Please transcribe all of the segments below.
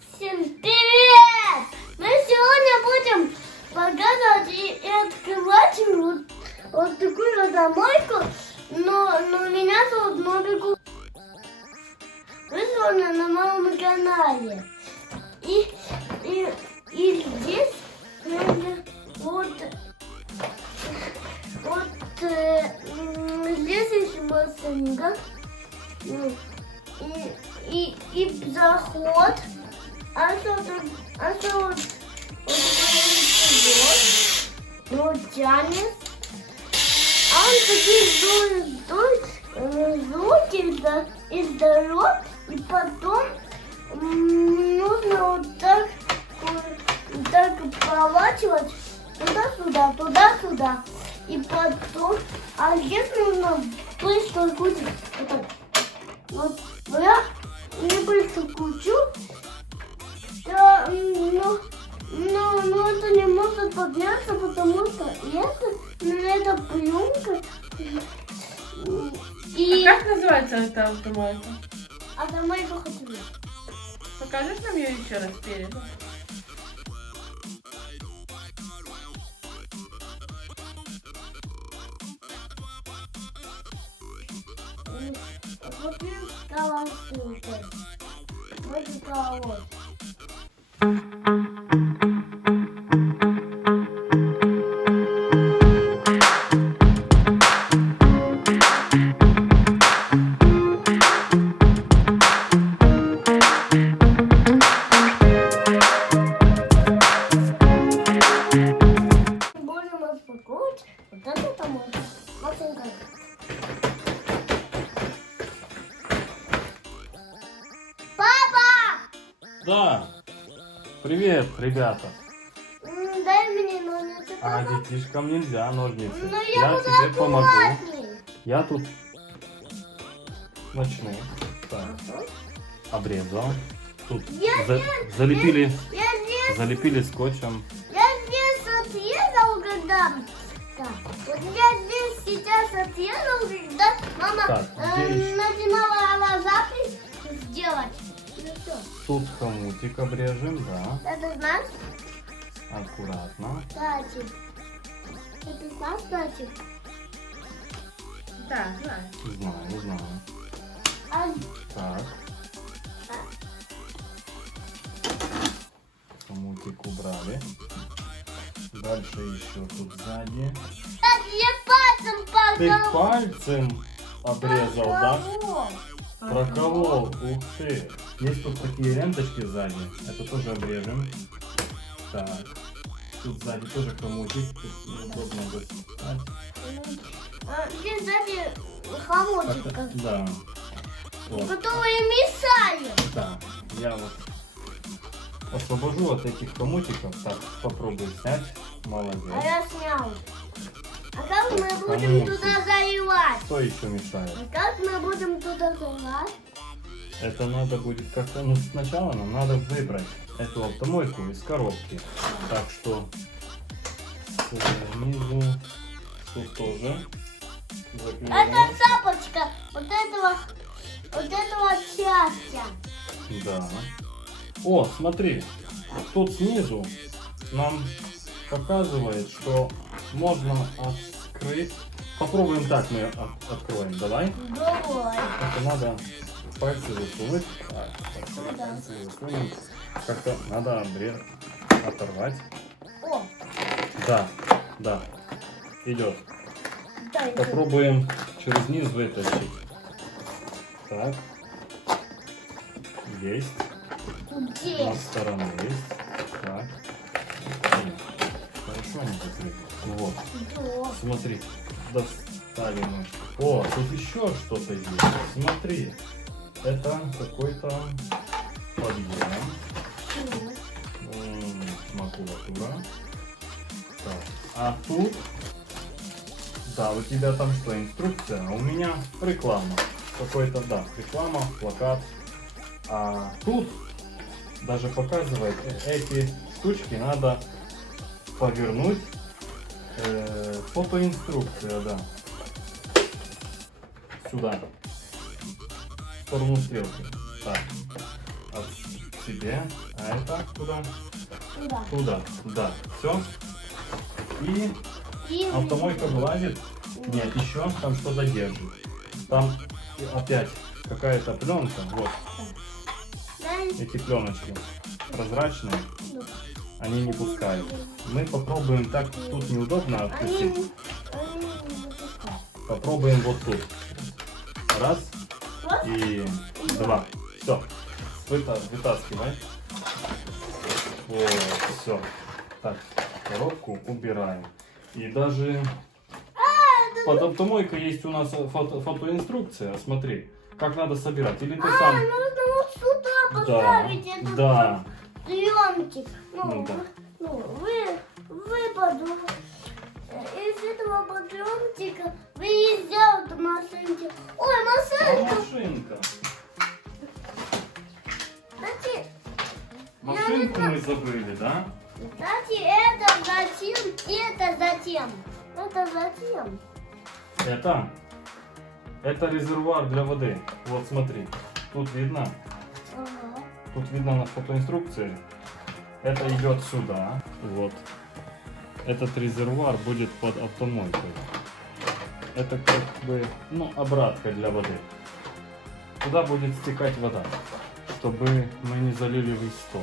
Всем привет! Мы сегодня будем показывать и открывать вот такую водомойку, но меня зовут Нобику. Вы сегодня на моем канале. И здесь здесь есть машинка и заход. Вот тянет. А он такие звуки издает, и потом нужно вот так поворачивать туда-сюда, туда-сюда. И потом, а здесь нужно быстро крутить. Вот я не быстро кручу. Да, но это не может подняться, потому что это пленка. А как называется эта автомойка? Автомойка хочу. Покажешь нам ее еще раз спереди? Вот и стала ссылкой. Вот и стала вот. Будем распаковывать вот эту томату. Машинка. Папа! Да. Привет, ребята. Дай мне ножницы, А папа. детишкам нельзя ножницы. Но я буду тебе помогу. аккуратней. Я тут начну. Так, обрезал. Тут залепили, залепили скотчем. Я здесь отрезал, когда... Так, вот я здесь сейчас отрезал, когда мама Так, где еще? начинала запись сделать. Ну что, Тут хомутик обрежем, да. это знаешь? Аккуратно. Кстати. Это знаешь, кстати? Да, знаю. Знаю. А, Так. Хомутик убрали. Дальше еще тут сзади. так, я пальцем Ты показал. пальцем обрезал, да? Кого? Проколол, ух ты. Есть тут такие ленточки сзади. Это тоже обрежем. Так. Тут сзади тоже хомутик. Тут неудобно достать. Здесь сзади хомутик, Так, да. Вот. которые мешают. Да. Я вот освобожу от этих хомутиков. Так, попробуй снять. Молодец. А я снял. А как мы будем Хомутик. туда заливать? Что еще мешает? А как мы будем туда заливать? Это надо будет как-то... Ну, сначала нам надо выбрать эту автомойку из коробки. Так что снизу тут тоже заклеено. Это шапочка вот этого счастья. Да. О, смотри, тут снизу нам показывает, что можно открыть. Попробуем так, мы откроем. Давай. Давай. Это надо пальцы засунуть. Так, Да. пальцы засунуть. Как-то надо оторвать. О, Да. Идет. дай. Попробуем через низ вытащить. Так. Есть. Где? На сторону есть. Так. Хорошо они закрыли. Вот. Где? Смотри. Достали мы. О, тут еще что-то есть. Смотри. Это какой-то подъем. Макулатура. Так. А тут... Да, у тебя там что, инструкция? А у меня реклама. Какой-то, да, реклама, плакат. А тут даже показывает, эти штучки надо повернуть. Фотоинструкция, да. Сюда. В сторону стрелки. Так. себе, а это куда? Туда. Туда, да. Все. И И автомойка вылазит. Нет, еще там что-то держит. Там опять какая-то пленка. Вот Дай. эти пленочки прозрачные, Ну, они не пускают. Мы попробуем так, тут неудобно Они отпустить. не выпускают. Попробуем вот тут. Раз Вот. и два. Все. Вытаскивай. Вот, все. Так, коробку убираем. И даже под автомойкой есть у нас фотоинструкция. Смотри, как надо собирать. Или ты сам... Нужно вот сюда Да, поставить этот да. приемчик. Ну да. Выпаду. Из этого подъемчика выезжают машинки. Ой, А машинка! машинка. Кстати, Машинку мы забыли, да? это зачем? Это зачем? Это зачем? Это резервуар для воды. Вот смотри. Тут видно. Ага. Тут видно на фотоинструкции. Это идет сюда. Вот. Этот резервуар будет под автомойкой. Это как бы, ну, обратка для воды. Туда будет стекать вода, чтобы мы не залили весь стол.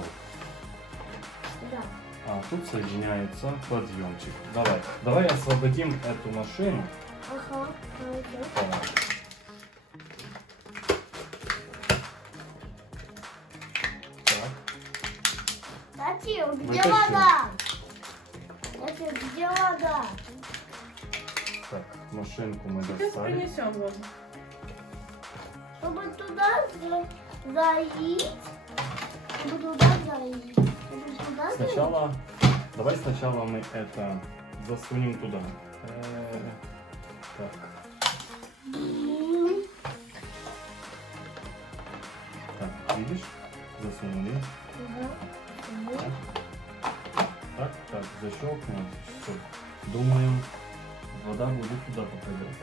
Да. А тут соединяется подъемчик. Давай освободим эту машину. Ага. Хорошо. Так. Так. Кстати, где Вытащил. вода? Кстати, где вода? Так, машинку мы Сейчас достали. принесем воду. Чтобы туда залить. Чтобы туда залить. Чтобы туда залить. Сначала, давай сначала мы это засунем туда. Так, М, так, видишь? Засунули. ага. Так, защелкнем. Все. Думаем, вода будет туда попадать.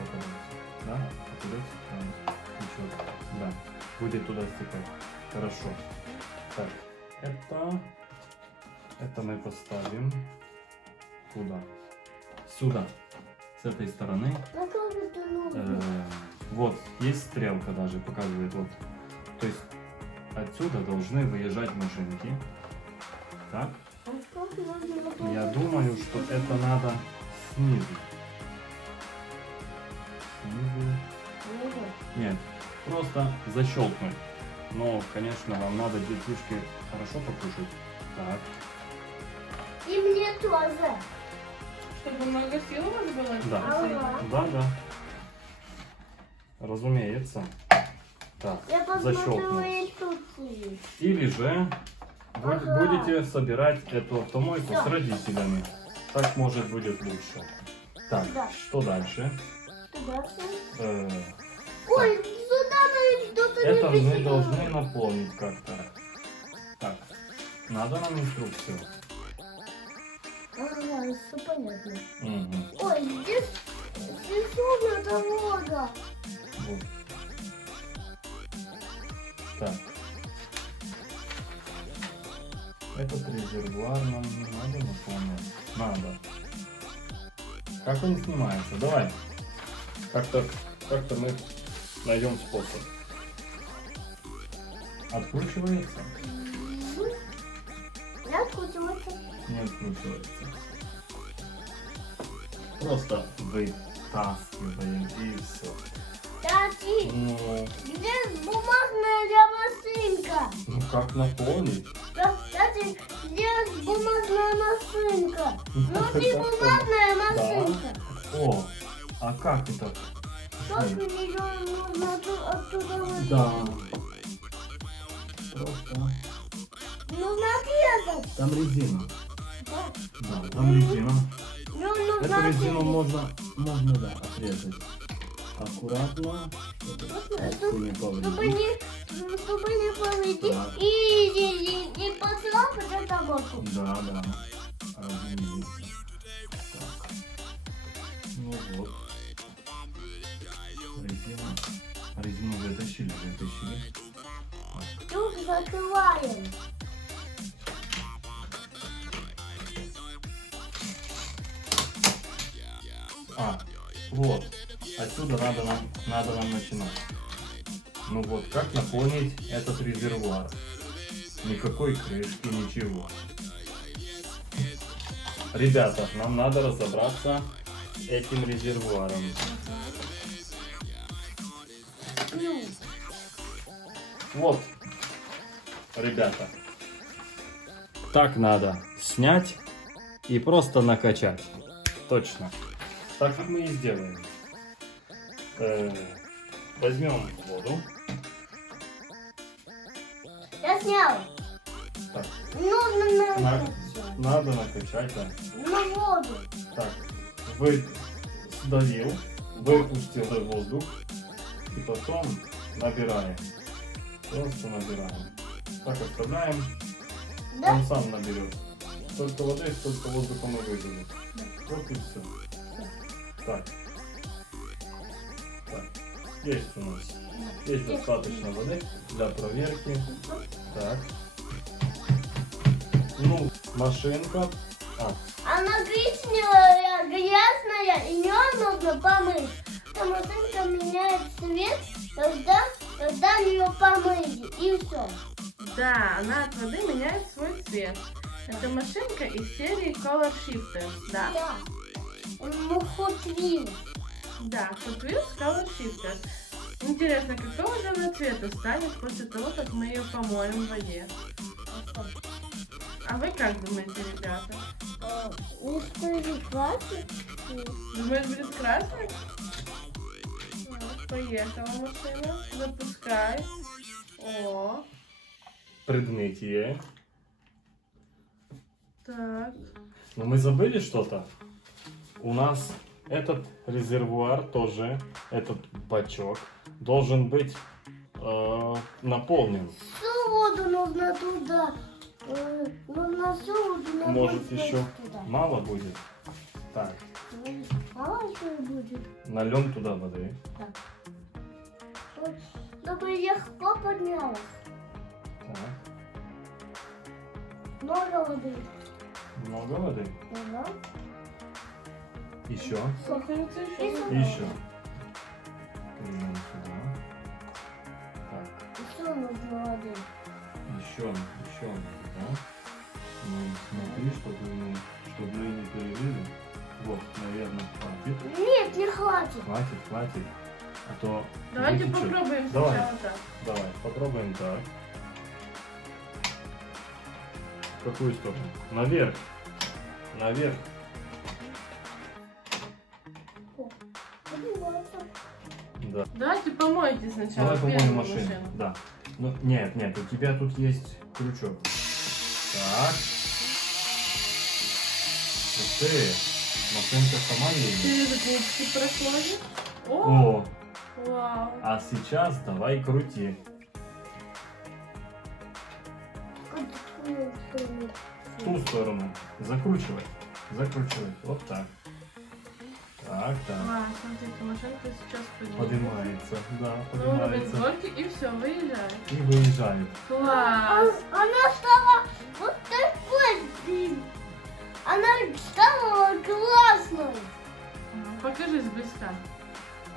Да? Попадет? Ничего. Да. Будет туда стекать. Хорошо. Так, это мы поставим куда? Сюда. С этой стороны. А как это нужно? Вот, есть стрелка даже показывает. Вот. То есть отсюда должны выезжать машинки. Так. А как нужно? Я думаю, что это надо снизу. Снизу. Нет, просто защелкнуть. Но, конечно, вам надо, детишки, хорошо покушать. Так. И мне тоже. Чтобы много сил у вас было? Да. Ага. Да. Разумеется. Так, Я посмотрела защелкнул. инструкции. Или же вы Ага. будете собирать эту автомойку Всё. с родителями. Так может будет лучше. Так, Да. что дальше? Туда всё. Э, Ой, сюда мы что-то Это не мы писали. должны наполнить как-то. Так, надо нам инструкцию. Ага, все понятно. Мгм. Ой, здесь сезонная дорога. Вот. Так. Этот резервуар нам не надо наполнять. Надо. Как он снимается? Давай. Как-то мы найдем способ. Откручивается? Я открутилась. Не откручивается. Просто вытаскиваем и все. Тати, Ну, где бумажная машинка? ну как наполнить? Кстати, здесь бумажная машинка. Внутри Это бумажная машинка. О, а как это? Как ее нужно оттуда вытащить? Да. Просто. Нужно отрезать. Там резина. Да. Да, там резина. Ее нужно Эту резину отрезать. можно да, отрезать. Аккуратно. Чтобы не повредить. Чтобы не повредить Так. и поцарапать это боку. Да. Разумеется. Так. Ну вот. Резину вытащили. Тут закрываем. Вот. Отсюда надо нам начинать. Ну вот, как наполнить этот резервуар? Никакой крышки, ничего. Ребята, нам надо разобраться с этим резервуаром. Вот, ребята. Так надо снять и просто накачать. Точно. Так как мы и сделаем. Возьмем воду. Я снял. Так, Нужно надо накачать. Да. на воду. Так, сдавил, выпустил воздух и потом набираем. Просто набираем. Так оставляем, Да? он сам наберет. Столько воды, столько воздуха мы выделим. Вот и все. Так. Так. Есть у нас. Есть достаточно воды для проверки. Так. Ну, машинка. Она коричневая, грязная, и ее нужно помыть. Эта машинка меняет цвет, когда ее помыли, и все. Да, она от воды меняет свой цвет. Это машинка из серии Color Shifter, да? Да. Ну, хоть вид. Да, Hot Wheels Color Shifter. Интересно, какого же она цвета станет после того, как мы ее помоем в воде? А вы как думаете, ребята? Не скажи, красный? Думаешь, будет красный? Вот, поехала машина. Запускай. О, Предметие. так. Но мы забыли что-то. У нас этот резервуар тоже, этот бачок, должен быть наполнен. Всю воду нужно туда. Нужно всю воду на Может воду еще туда. мало будет? Так, Мало еще будет. нальем туда воды. Чтобы легко поднялась. Так, Много воды. много воды. Ага. Еще. Слушается И еще. сюда. Еще. Льем сюда. Так, Еще нужно воды. еще надо, да? Ну, смотри, чтобы мы не перелили. Вот, наверное, хватит. Нет, не хватит. Хватит. А то Давайте вытечет. попробуем Давай. сначала так. Давай, попробуем так. В какую сторону? Наверх. Наверх. Поднимается. Да. Давайте помойте сначала Давай помоем первую машину. машину. Да. Ну, нет, у тебя тут есть крючок. Так. Ух ты. Машинка сама едет. Через губки проходит. О, О, вау. а сейчас давай крути. В ту сторону. Закручивай. Вот так. Так. Вау, смотрите, машинка сейчас Поднимается. Да, на уровень поднимается. горки и все, выезжает. И выезжает. Класс. Она стала вот такой. Она стала классной. Покажи сблизка.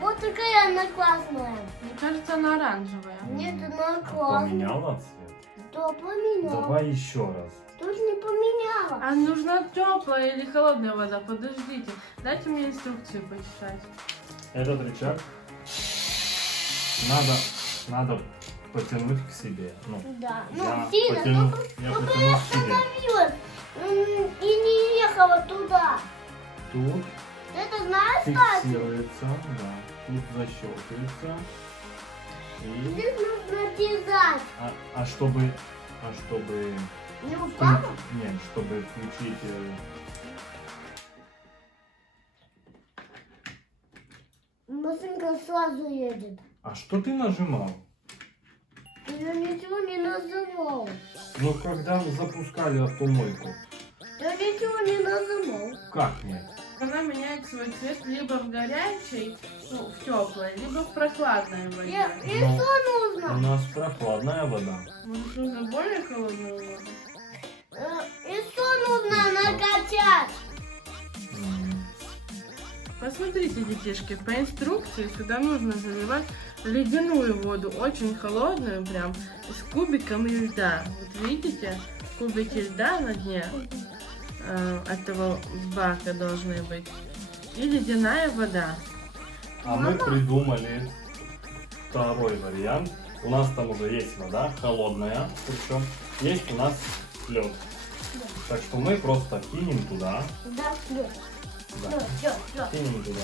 Вот такая она классная. Мне кажется, она оранжевая. Нет, она А классная. поменяла цвет? Да, поменяла. Давай еще раз. Тут не поменяла. А нужна теплая или холодная вода? Подождите. Дайте мне инструкцию почитать. Этот рычаг надо потянуть к себе. Ну, Да. я Ну, сильно, потяну, ну, я ну, потяну к себе. остановилась. И не ехала туда. Тут Это знаешь, Катя? фиксируется, да. Тут защелкивается. И... Здесь нужно вязать. А чтобы Не упала? нет, чтобы включить Машинка сразу едет. а что ты нажимал? Я ничего не называл. Ну, когда запускали автомойку. Я ничего не называл. Как нет? Она меняет свой цвет либо в горячей, ну, в теплой, либо в прохладной воде. И Ну, что У нужно? нас прохладная вода. Может, нужно более холодную воду? И что нужно накачать? М. смотрите, детишки, по инструкции сюда нужно заливать ледяную воду, очень холодную прям, с кубиками льда. Вот видите, кубики льда на дне этого бака должны быть. И ледяная вода. А мы придумали второй вариант. У нас там уже есть вода, холодная, причем есть у нас лед. Так что мы просто кинем туда. Да, лед. Да. Лед. Кинем туда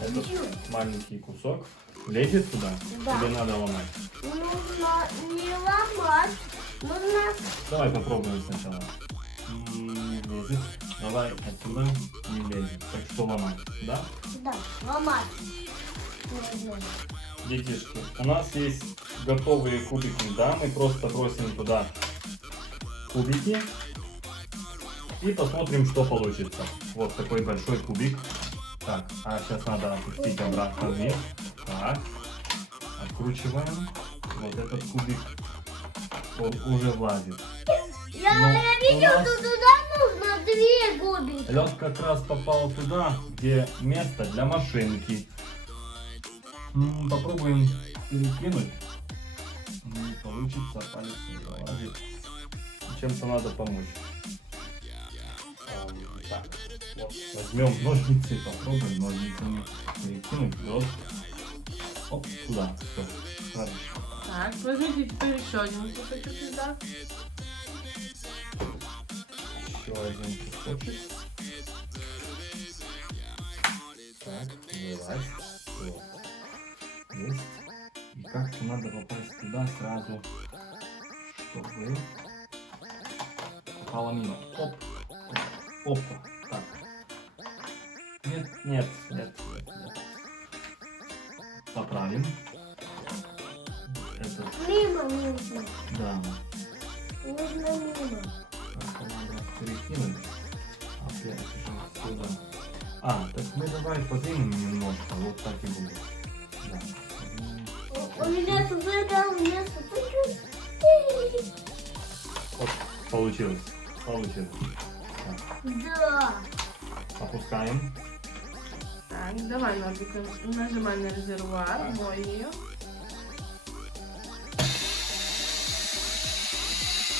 этот Ничего. маленький кусок. Лезет туда? Да. Или надо ломать? Нужно не ломать. Нужно... Давай попробуем сначала. Не лезет. Давай оттуда не лезет. Так что ломать, да? Да, ломать. Нужно. Детишки, у нас есть готовые кубики льда. Мы просто бросим туда кубики и посмотрим, что получится. Вот такой большой кубик. Так, а сейчас надо опустить обратно вниз. Так, откручиваем. Вот этот кубик, он уже влазит. Я Но видел, у нас- что туда нужно 2 кубика. Лед как раз попал туда, где место для машинки. Попробуем перекинуть. Не получится, палец не вылазит. Чем-то надо помочь. Так, вот, возьмем ножницы, попробуем ножницами перекинуть лед. Оп, туда. Все. Хорошо. Так, возьмите теперь еще один кусочек льда. Еще один кусочек. Так, вылазь. Вот. Есть. И как-то надо попасть туда сразу, чтобы попало мимо. Оп. Опа. Так. Нет. Поправим. Этот, Мимо нужно. да. Нужно мимо. Как-то надо перекинуть. Опять же сюда. А, так мы давай подвинем немножко. Вот так и будет. Да. У меня супер, у меня супер. Вот, получилось. Так, Да. опускаем. Так, давай, Норбика, нажимай на резервуар, мой ее.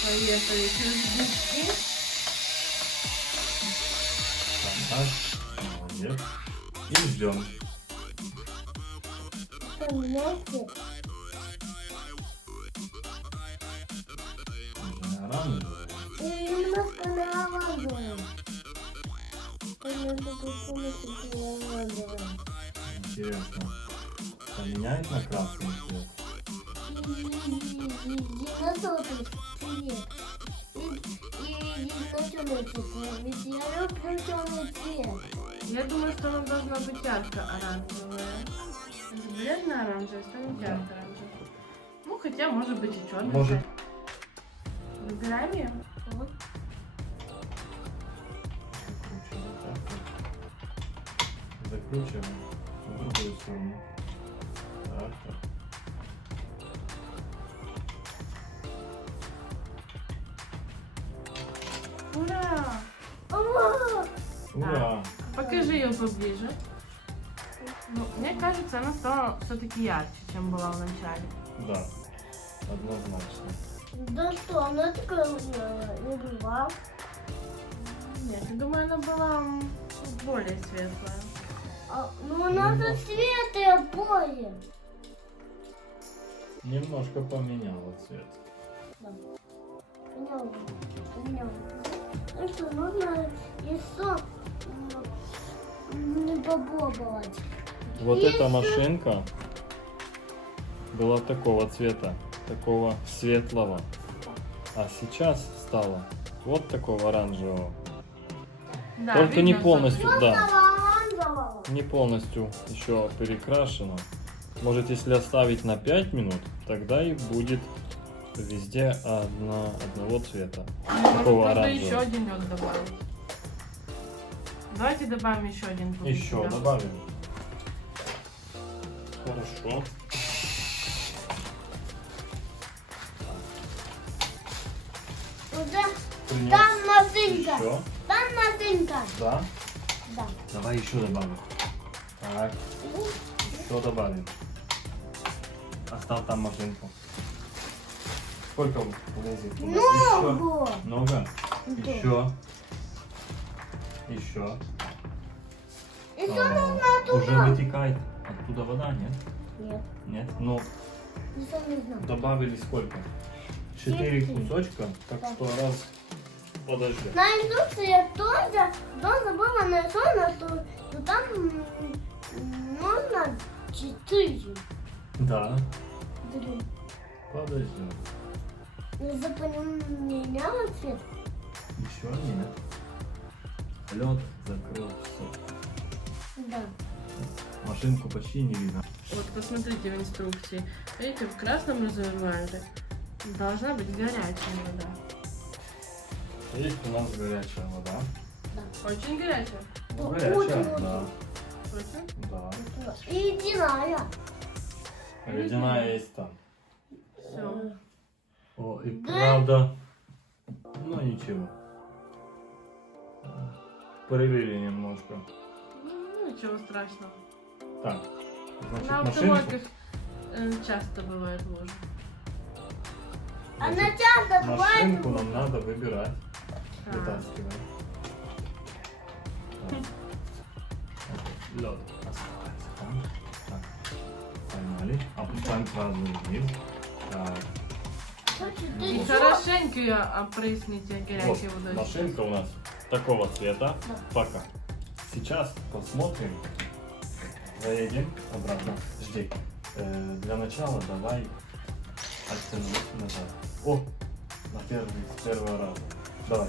Поехали через губки. Так, молодец. И ждем. Понимаете? Уже оранжевый. И немножко на оранжевом. Надо посмотреть на оранжевом. Интересно. Поменять на красный цвет? И на желтый цвет. И на черный цвет. Ведь я люблю черный цвет. Я думаю, что она должна быть ярко-оранжевая. Бледно-оранжевая, станет ярко-оранжевая. Ну, хотя, может быть, и черный. Может. Выбираем ее. Вот. Закручиваем в другую сторону. Так. Ура! О, Ура! Покажи ее поближе. Ну, мне кажется, она стала все-таки ярче, чем была в начале. Да, однозначно. да что, она такая не была. Нет, я думаю, она была более светлая. Ну, у нас и светлое поле. Немножко поменяла цвет. Понятно. Ну что, нужно еще не попробовать. Вот Если- эта машинка была такого цвета, такого светлого. А сейчас стала вот такого оранжевого. Да, Только не видно, полностью, да, Оранжевого. не полностью еще перекрашено. Может, если оставить на 5 минут, тогда и будет везде одного цвета. что- Такого Можно оранжевого. еще один лед добавить. Давайте добавим еще один кубик Еще льда. добавим. Хорошо. Уже Принес там машинка. еще. Там машинка. Да. Да. Давай еще добавим. Так, что добавим? Оставь там машинку. Сколько влезет туда? Еще? Много. Много? Да. Еще. Еще. Еще А, нужно уже туда. вытекает оттуда вода, нет? Нет, Нет? Ну, еще не знаю. добавили сколько? 4 Четыре. кусочка, так Да. что раз. Подожди. На инструкции тоже было написано, что там нужно 4. Да. Блин, Подожди. запомнила цвет? Еще нет. Лед закрыл все. Да. Машинку почти не видно. Вот посмотрите в инструкции. Видите, в красном резервуаре должна быть горячая вода. Есть у нас горячая вода. Очень горячая. Ну, Да, горячая, очень да. Очень? Да. И ледяная. Ледяная есть там. Все. О, и Да. правда. Ну ничего. Пролили немножко. Ну, ничего страшного. Так. Значит, На машинку. автомойках часто бывает лужа. Она Значит, часто машинку бывает. нам надо выбирать. Так. Вытаскиваем. Лед оставается там. Так. Поймали. Опускаем сразу вниз. Так. Хочешь, ты И ещё? хорошенько ее опрысните Вот, горячей водой. машинка у нас такого цвета. Да. Пока. Сейчас посмотрим. Заедем обратно. Жди. Для начала давай оттянем назад. О! С первого раза. Давай.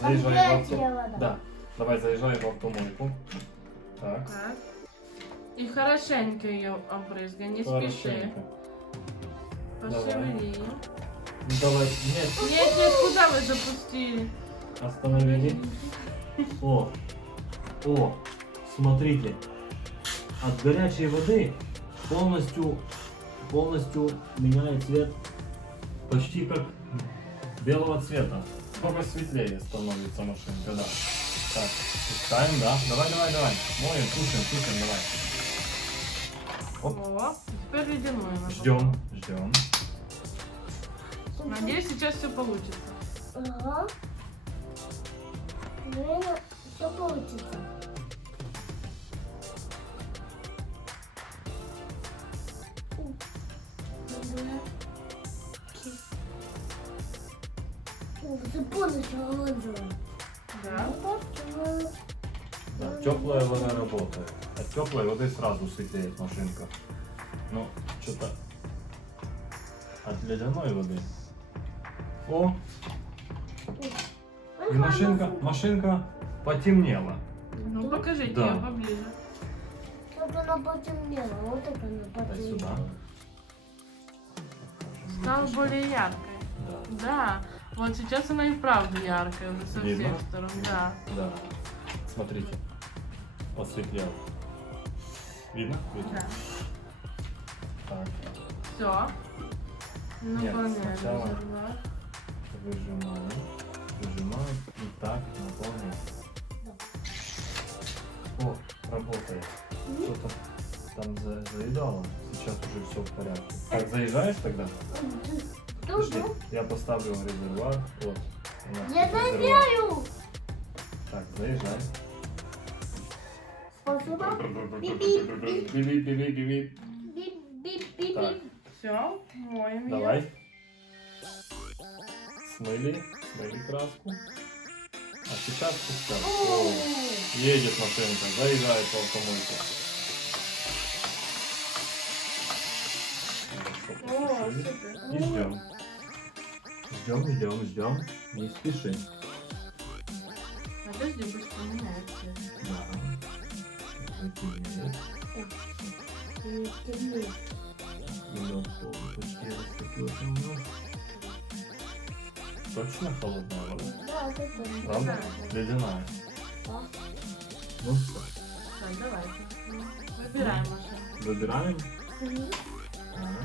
Заезжай в Горячая авто. вода. Да. Давай заезжай в автомойку. Так. Так. И хорошенько ее опрыскай, не спеши. Хорошенько. Пошевели. Ну, давай. Нет. Нет, нет, куда вы запустили? Остановили. О. О. Смотрите. От горячей воды полностью меняет цвет почти как белого цвета. Только светлее становится машинка, да. Так, пускаем, да. Давай. Моем, тушим, давай. Оп. О, теперь ледяную надо. Ждем. Надеюсь, сейчас все получится. Ага. Наверное, все получится. Ты полностью оранжевая. Да. Да, теплая вода работает. От теплой воды сразу светлеет машинка. Ну, что-то от ледяной воды. О, и машинка потемнела. Ну покажите Да. ее поближе. Вот она потемнела, вот это она Дай сюда. потемнела. Стала более яркой. Да. Да. Вот сейчас она и правда яркая уже со Видно? всех сторон. Да. Да. Смотрите. Посветлел. Видно? Да. Так, Все. Нет, Наполняем сначала- резервуар. выжимаем и так наполняем. О, работает. Что-то там заедало. Сейчас уже все в порядке. Так, заезжаешь тогда? Жди. Я поставлю резервуар. Вот. У нас Я тут резервуар. доверяю. Так, заезжай. Спасибо. Биби-биби-биби. Бип-бип-бип. Так, Все. Моем её. давай. Смыли краску. А сейчас пускай. О, едет машинка, заезжает по автомойке. О, супер. И ждем. Ждем. Не спеши. Подожди, пусть поменяется. Да. Затемнеет. Лед почти растеклся. Точно холодная вода? Да, это точно. Правда? Ледяная. Да. Ну что, Так, давайте. Выбираем машину. выбираем. Мгм. Ага.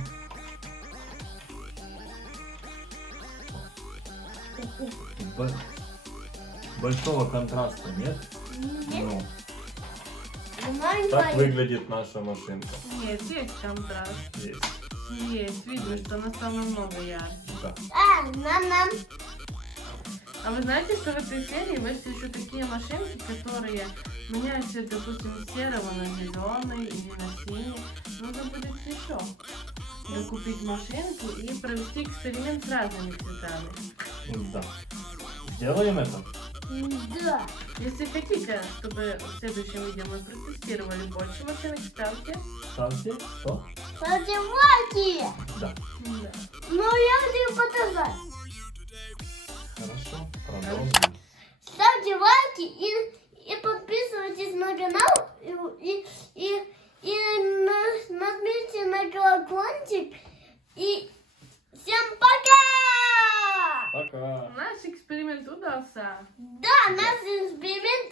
Большого контраста нет? Нет? Ну, Так выглядит наша машинка. Нет, есть контраст. Есть. Есть, видно, что она стала намного ярче. Да. Нам. А вы знаете, что в этой серии есть еще такие машинки, которые меняют цвет, допустим, с серого на зеленый или на синий. Нужно будет еще докупить машинку и провести эксперимент с разными цветами. Да. Сделаем это? Да. Если хотите, чтобы в следующем видео мы протестировали больше машинок, ставьте. Ставьте. Что? Ставьте лайки. Да. Да. Ну, я хочу показать. Хорошо. Продолжим. Ставьте лайки и подписывайтесь на канал. И нажмите на колокольчик. И всем пока! Пока. Наш эксперимент удался. Да, наш эксперимент